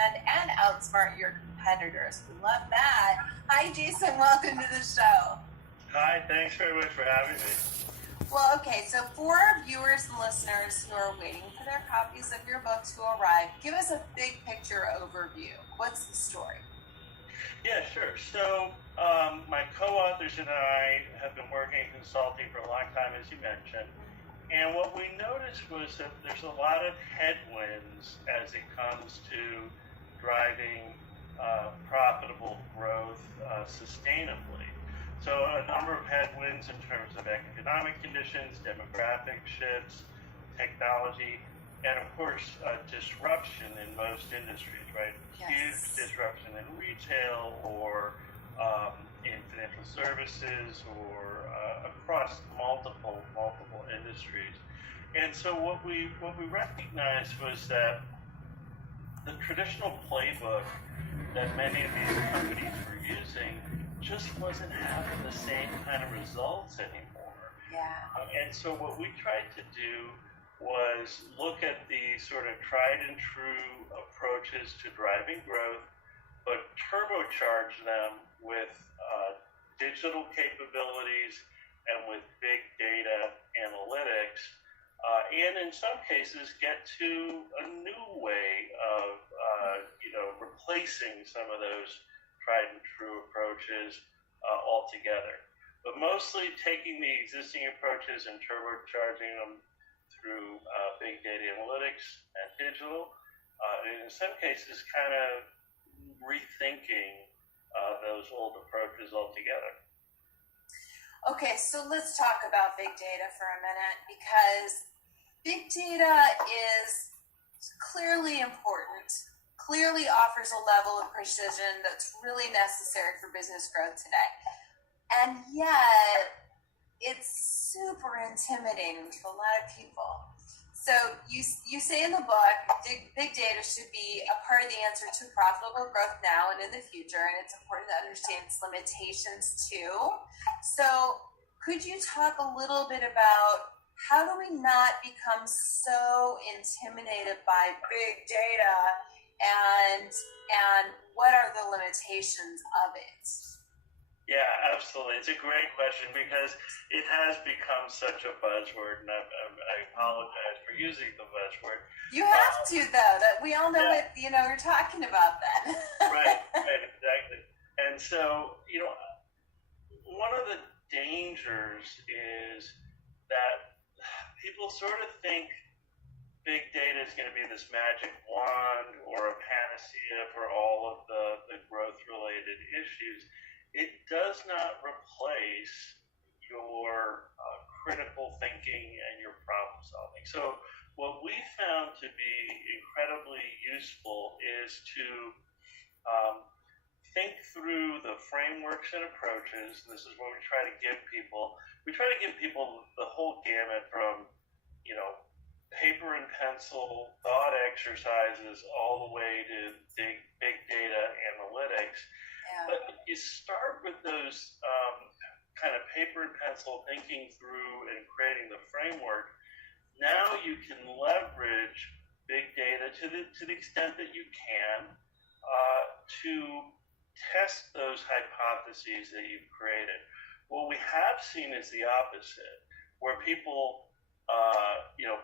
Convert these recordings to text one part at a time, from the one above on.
and outsmart your competitors. We love that. Hi, Jason. Welcome to the show. Hi, thanks very much for having me. Well, okay, so for our viewers and listeners who are waiting for their copies of your book to arrive, give us a big picture overview. What's the story? Yeah, sure. So my co-authors and I have been working consulting for a long time, as you mentioned. And what we noticed was that there's a lot of headwinds as it comes to driving profitable growth sustainably. So a number of headwinds in terms of economic conditions, demographic shifts, technology, and of course disruption in most industries, right? Yes. Huge disruption in retail or in financial services or across multiple industries. And so what we recognized was that the traditional playbook that many of these companies were using just wasn't having the same kind of results anymore. Yeah. And so what we tried to do was look at the sort of tried and true approaches to driving growth, but turbocharge them with digital capabilities and with big data analytics, and in some cases get to a new way of replacing some of those tried and true approaches altogether. But mostly taking the existing approaches and turbocharging them through big data analytics and digital, and in some cases kind of rethinking those old approaches altogether. Okay, so let's talk about big data for a minute, because big data is clearly important, clearly offers a level of precision that's really necessary for business growth today. And yet, it's super intimidating to a lot of people. So you say in the book, big data should be a part of the answer to profitable growth now and in the future, and it's important to understand its limitations too. So could you talk a little bit about how do we not become so intimidated by big data, and what are the limitations of it? Yeah, absolutely. It's a great question because it has become such a buzzword, and I apologize for using the buzzword. You have to, though. That we all know what you're talking about then. right, exactly. And so, one of the dangers is that people sort of think big data is going to be this magic wand or a panacea for all of the growth-related issues. It does not replace your critical thinking and your problem solving. So what we found to be incredibly useful is to think through the frameworks and approaches. This is what we try to give people. We try to give people the whole gamut from, paper and pencil thought exercises all the way to big data analytics. Yeah. But if you start with those kind of paper and pencil thinking through and creating the framework, now you can leverage big data to the extent that you can to test those hypotheses that you've created. What we have seen is the opposite, where people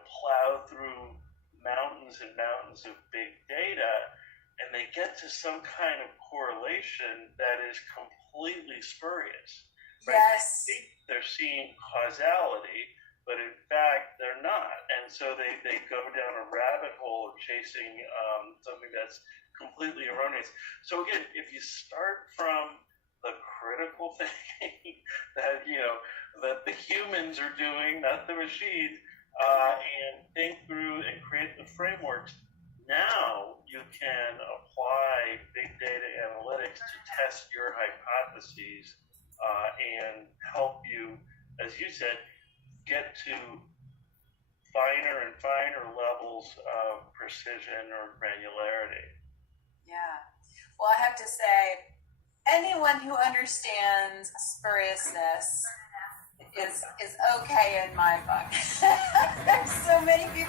plow through mountains and mountains of big data, and they get to some kind of correlation that is completely spurious. Right? Yes. They're seeing causality, but in fact they're not. And so they go down a rabbit hole of chasing something that's completely erroneous. So again, if you start from the critical thinking that that the humans are doing, not the machines, and think through and create the frameworks, now you can apply big data analytics to test your hypotheses and help you, as you said, get to finer and finer levels of precision or granularity. Yeah. Well, I have to say, anyone who understands spuriousness is okay in my book. There's so many people